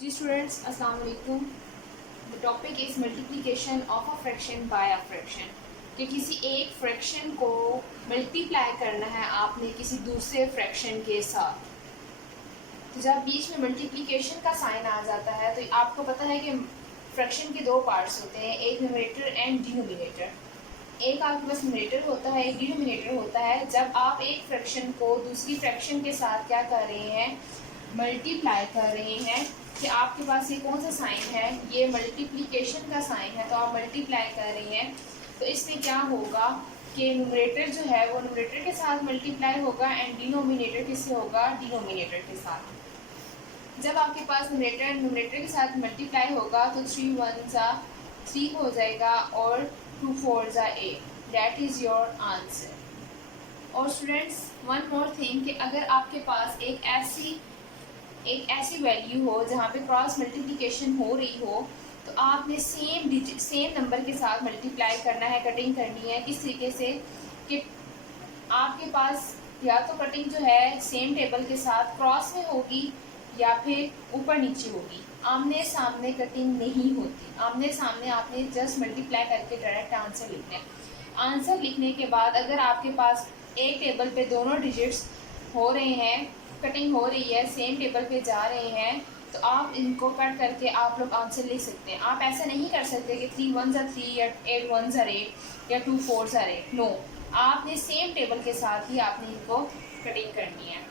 जी students, अस्सलाम वालेकुम। The topic is multiplication of a fraction by a fraction. कि किसी एक फ्रैक्शन को मल्टीप्लाई करना है आपने किसी दूसरे फ्रैक्शन के साथ। तो जब बीच में मल्टीप्लिकेशन का साइन आ जाता है तो आपको पता है कि फ्रैक्शन के दो पार्ट्स होते हैं, एक न्यूमरेटर एंड डिनोमिनेटर। एक आपके पास न्यूमरेटर होता है, एक डिनोमिनेटर होता है। जब आप एक फ्रैक्शन को दूसरी फ्रैक्शन के साथ क्या कर रहे हैं, मल्टीप्लाई कर रहे हैं, कि आपके पास ये कौन सा साइन है, ये मल्टीप्लिकेशन का साइन है, तो आप मल्टीप्लाई कर रहे हैं। तो इसमें क्या होगा कि न्यूमरेटर जो है वो न्यूमरेटर के साथ मल्टीप्लाई होगा एंड डिनोमिनेटर किससे होगा, डिनोमिनेटर के साथ। जब आपके पास न्यूमरेटर के साथ मल्टीप्लाई होगा तो 3 वन ज़ा 3 हो जाएगा और 2 फोर ज़ा 8। That is your answer. और स्टूडेंट्स, वन मोर थिंग कि अगर आपके पास एक ऐसी वैल्यू हो जहाँ पे क्रॉस मल्टीप्लिकेशन हो रही हो, तो आपने सेम नंबर के साथ मल्टीप्लाई करना है, कटिंग करनी है। किस तरीके से कि आपके पास या तो कटिंग जो है सेम टेबल के साथ क्रॉस में होगी या फिर ऊपर नीचे होगी। आमने सामने कटिंग नहीं होती। आमने सामने आपने जस्ट मल्टीप्लाई करके डायरेक्ट आंसर लिखना है। आंसर लिखने के बाद अगर आपके पास एक टेबल पे दोनों डिजिट्स हो रहे हैं, कटिंग हो रही है, सेम टेबल पे जा रहे हैं, तो आप इनको कट करके आप लोग आंसर लिख सकते हैं। आप ऐसा नहीं कर सकते कि 3 वन ज़ा 3 या 8 वन ज़ा 8 या 2 फोर ज़ा 8। नो, आपने सेम टेबल के साथ ही आपने इनको कटिंग करनी है।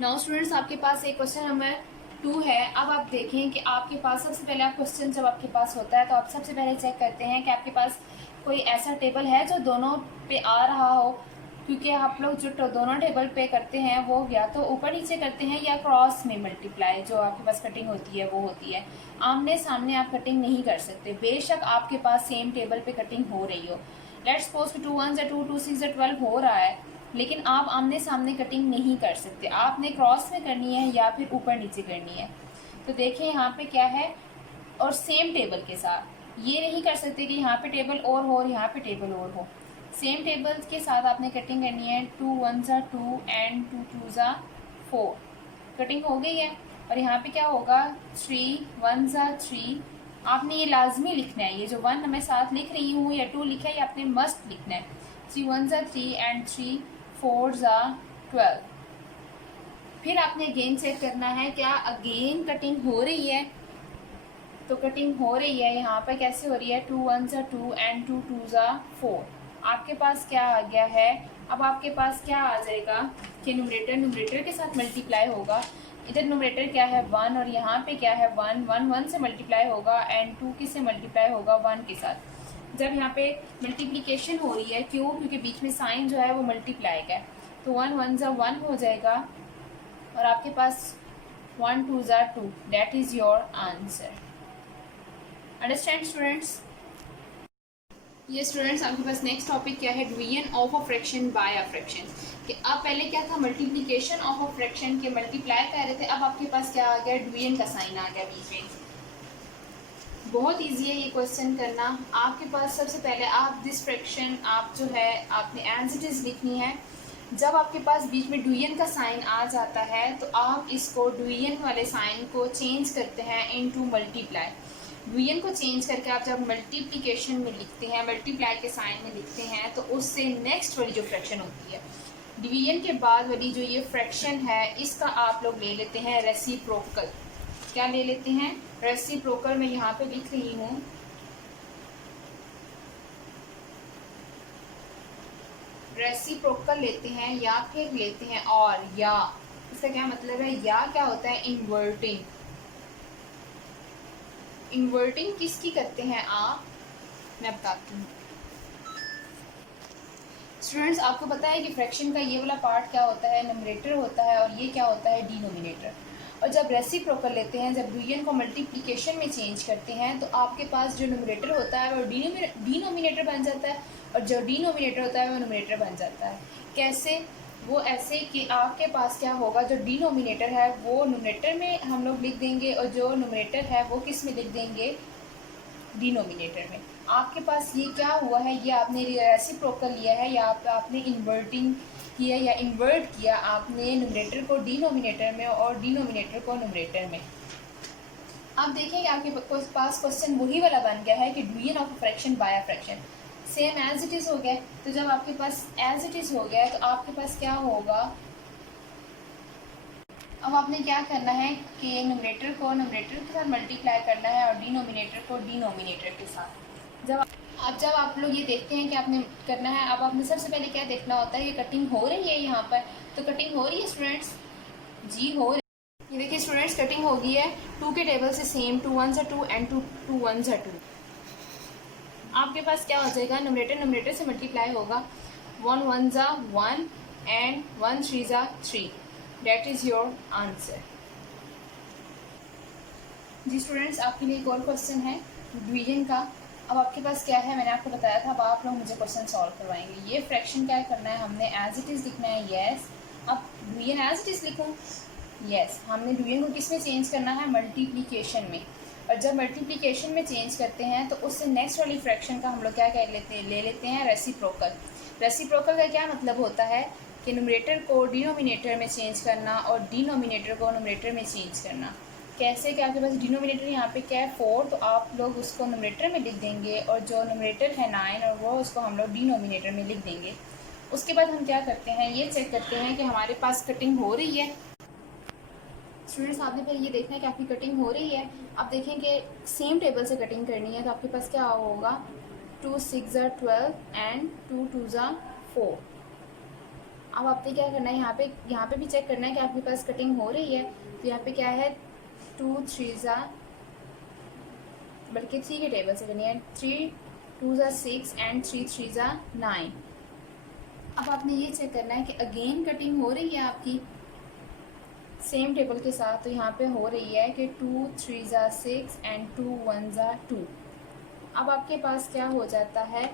नाउ स्टूडेंट्स, आपके पास एक क्वेश्चन नंबर 2 है। अब आप देखें कि आपके पास सबसे पहले आप क्वेश्चन जब आपके पास होता है तो आप सबसे पहले चेक करते हैं कि आपके पास कोई ऐसा टेबल है जो दोनों पे आ रहा हो, क्योंकि आप लोग जो दोनों टेबल पे करते हैं वो या तो ऊपर नीचे करते हैं या क्रॉस में मल्टीप्लाई जो आपके पास कटिंग होती है वो होती है। आमने सामने आप कटिंग नहीं कर सकते, बेशक आपके पास सेम टेबल पे कटिंग हो रही हो। लेट्स सपोज कि 2 वन ज़ा 2 2 6 ज़ा 12 हो रहा है, लेकिन आप आमने सामने कटिंग नहीं कर सकते। आपने क्रॉस में करनी है या फिर ऊपर नीचे करनी है। तो देखिए यहाँ पे क्या है, और सेम टेबल के साथ ये नहीं कर सकते कि यहाँ पे टेबल और हो और यहाँ पे टेबल और हो। सेम टेबल के साथ आपने कटिंग करनी है। 2 वन ज़ा 2 एंड 2 टू ज़ा 4। कटिंग हो गई है। और यहाँ पे क्या होगा, 3 वन ज़ा 3। आपने ये लाजमी लिखना है, ये जो 1 मैं साथ लिख रही हूँ या 2 लिखा है, ये आपने मस्ट लिखना है। 3 वन ज़ा 3 एंड 3 फोर ज़ा 12। फिर आपने अगेन चेक करना है क्या अगेन कटिंग हो रही है। तो कटिंग हो रही है। यहाँ पर कैसे हो रही है, 2 वन ज़ा 2 एंड 2 टू ज़ा 4। आपके पास क्या आ गया है, अब आपके पास क्या आ जाएगा कि न्यूमरेटर के साथ मल्टीप्लाई होगा। इधर न्यूमरेटर क्या है 1 और यहाँ पे क्या है 1 1 1 से मल्टीप्लाई होगा एंड 2 किससे मल्टीप्लाई होगा, 1 के साथ। जब यहाँ पे मल्टीप्लिकेशन हो रही है, क्यों, क्योंकि बीच में साइन जो है वो मल्टीप्लाई का है, तो 1 वन ज़ा 1 हो जाएगा और आपके पास 1 टू ज़ा 2। That is your answer. Understand students? ये स्टूडेंट्स, आपके पास नेक्स्ट टॉपिक क्या है, division of a fraction by a fraction. कि अब पहले क्या था, मल्टीप्लिकेशन ऑफ अ फ्रैक्शन के मल्टीप्लाई कर रहे थे, अब आपके पास क्या आ गया, डिवीजन का साइन आ गया बीच में। बहुत इजी है ये क्वेश्चन करना। आपके पास सबसे पहले आप दिस फ्रैक्शन आप जो है आपने एज इट इज़ लिखनी है। जब आपके पास बीच में डिवीजन का साइन आ जाता है तो आप इसको डिवीजन वाले साइन को चेंज करते हैं इनटू मल्टीप्लाई। डिवीजन को चेंज करके आप जब मल्टीप्लिकेशन में लिखते हैं, मल्टीप्लाई के साइन में लिखते हैं, तो उससे नेक्स्ट वाली जो फ्रैक्शन होती है, डिवीजन के बाद वाली जो ये फ्रैक्शन है, इसका आप लोग ले लेते हैं रेसिप्रोकल। क्या ले लेते हैं, रेसिप्रोकल। मैं यहाँ पे लिख रही हूँ, रेसिप्रोकल लेते हैं या फिर लेते हैं और या। इसका क्या मतलब है, या क्या होता है, इन्वर्टिंग। इन्वर्टिंग किसकी करते हैं आप, मैं बताती हूँ। स्टूडेंट्स, आपको पता है कि फ्रैक्शन का ये वाला पार्ट क्या होता है, न्यूमरेटर होता है, और ये क्या होता है, डिनोमिनेटर। और जब रेसिप्रोकल लेते हैं, जब डिवीजन को मल्टीप्लिकेशन में चेंज करते हैं, तो आपके पास जो न्यूमरेटर होता है वो डिनोमिनेटर बन जाता है और जो डिनोमिनेटर होता है वो न्यूमरेटर बन जाता है। कैसे, वो ऐसे कि आपके पास क्या होगा, जो डिनोमिनेटर है वो न्यूमरेटर में हम लोग लिख देंगे और जो न्यूमरेटर है वो किस में लिख देंगे, डिनोमिनेटर में। आपके पास ये क्या हुआ है, ये आपने रेसिप्रोकल लिया है या आपने इन्वर्टिंग किया या इन्वर्ट किया आपने न्यूमरेटर को डिनोमिनेटर में और डिनोमिनेटर को न्यूमरेटर में। आप देखेंगे आपके पास क्वेश्चन वही वाला बन गया है कि division of fraction by a fraction, same as it is हो गया। तो जब आपके पास एज इट इज़ हो गया है तो आपके पास क्या होगा, अब आपने क्या करना है कि न्यूमरेटर को न्यूमरेटर के साथ मल्टीप्लाई करना है और डिनोमिनेटर को डिनोमिनेटर के साथ। जब आप लोग ये देखते हैं कि आपने करना है, अब आपने सबसे पहले क्या देखना होता है, ये कटिंग हो रही है यहाँ पर, तो कटिंग हो रही है स्टूडेंट्स, जी हो रही है। ये देखिए स्टूडेंट्स कटिंग हो गई है, 2 के टेबल से सेम, 2 1 2 एंड 2 1 2। आपके पास क्या हो जाएगा, न्यूमरेटर से मल्टीप्लाई होगा, 1 1 1 and 1 3 3। That is your answer। जी स्टूडेंट्स, आपके लिए एक और क्वेश्चन है डिवीजन का। अब आपके पास क्या है, मैंने आपको बताया था, अब आप लोग मुझे क्वेश्चन सॉल्व करवाएंगे। ये फ्रैक्शन क्या करना है, हमने एज इट इज़ लिखना है, यस। अब डिवीजन एज इट इज़ लिखूँ, यस। हमने डिवीजन को किस में चेंज करना है, मल्टीप्लिकेशन में। और जब मल्टीप्लिकेशन में चेंज करते हैं तो उससे नेक्स्ट वाली फ्रैक्शन का हम लोग क्या कर लेते हैं, ले लेते हैं रेसिप्रोकल। रेसिप्रोकल का क्या मतलब होता है कि न्यूमरेटर को डिनोमिनेटर में चेंज करना और डिनोमिनेटर को न्यूमरेटर में चेंज करना। कैसे कि आपके पास डिनोमिनेटर यहाँ पे क्या है 4, तो आप लोग उसको न्यूमरेटर में लिख देंगे और जो न्यूमरेटर है 9 और वो उसको हम लोग डिनोमिनेटर में लिख देंगे। उसके बाद हम क्या करते हैं, ये चेक करते हैं कि हमारे पास कटिंग हो रही है। स्टूडेंट्स, आपने पहले ये देखना है कि आपकी कटिंग हो रही है। आप देखें कि सेम टेबल से कटिंग करनी है, तो आपके पास क्या होगा, 2 6 12 एंड 2 2 4। अब आपने क्या करना है, यहाँ पे भी चेक करना है कि आपके पास कटिंग हो रही है। तो यहाँ पे क्या है, 2 3 बल्कि 3 के टेबल से करनी है, 3 2 6 एंड 3 3 9। अब आपने ये चेक करना है कि अगेन कटिंग हो रही है आपकी सेम टेबल के साथ। तो यहाँ पे हो रही है कि 2 3 6 एंड 2 1 2। अब आपके पास क्या हो जाता है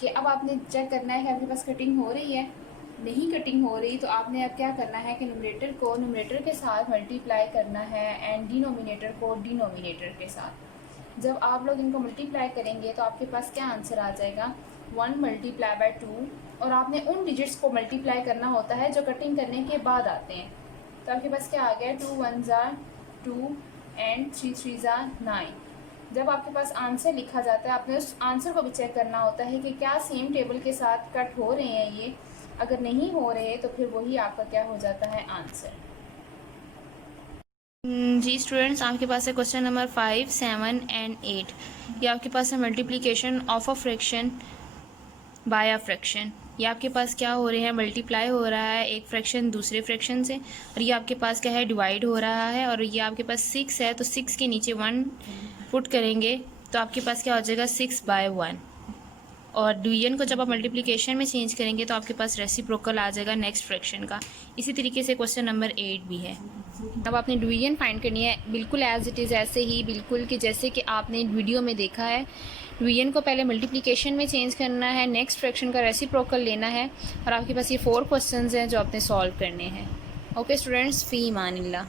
कि अब आपने चेक करना है कि आपके पास कटिंग हो रही है। नहीं कटिंग हो रही तो आपने अब क्या करना है कि न्यूमरेटर को न्यूमरेटर के साथ मल्टीप्लाई करना है एंड डिनोमिनेटर को डिनोमिनेटर के साथ। जब आप लोग इनको मल्टीप्लाई करेंगे तो आपके पास क्या आंसर आ जाएगा, 1 मल्टीप्लाई बाय 2। और आपने उन डिजिट्स को मल्टीप्लाई करना होता है जो कटिंग करने के बाद आते हैं। तो आपके पास क्या आ गया, 2 1 2 एंड 3 3 9। जब आपके पास आंसर लिखा जाता है, आपने उस आंसर को भी चेक करना होता है कि क्या सेम टेबल के साथ कट हो रहे हैं ये। अगर नहीं हो रहे तो फिर वही आपका क्या हो जाता है, आंसर। जी स्टूडेंट्स, आपके पास है क्वेश्चन नंबर 5 7 एंड 8। ये आपके पास है multiplication of a fraction by a fraction. ये आपके पास क्या हो रहे हैं, मल्टीप्लाई हो रहा है एक फ्रैक्शन दूसरे फ्रैक्शन से, और ये आपके पास क्या है, डिवाइड हो रहा है। और ये आपके पास 6 है, तो 6 के नीचे 1 पुट करेंगे तो आपके पास क्या हो जाएगा, 6/1। और डिवीजन को जब आप मल्टीप्लिकेशन में चेंज करेंगे तो आपके पास रेसिप्रोकल आ जाएगा नेक्स्ट फ्रैक्शन का। इसी तरीके से क्वेश्चन नंबर 8 भी है। अब आपने डिवीजन फाइंड करनी है बिल्कुल एज इट इज़, ऐसे ही बिल्कुल कि जैसे कि आपने वीडियो में देखा है। डिवीजन को पहले मल्टीप्लिकेशन में चेंज करना है, नेक्स्ट फ्रैक्शन का रेसिप्रोकल लेना है, और आपके पास ये 4 क्वेश्चंस हैं जो आपने सॉल्व करने हैं। ओके स्टूडेंट्स, फ़ी ईमानिल्लाह।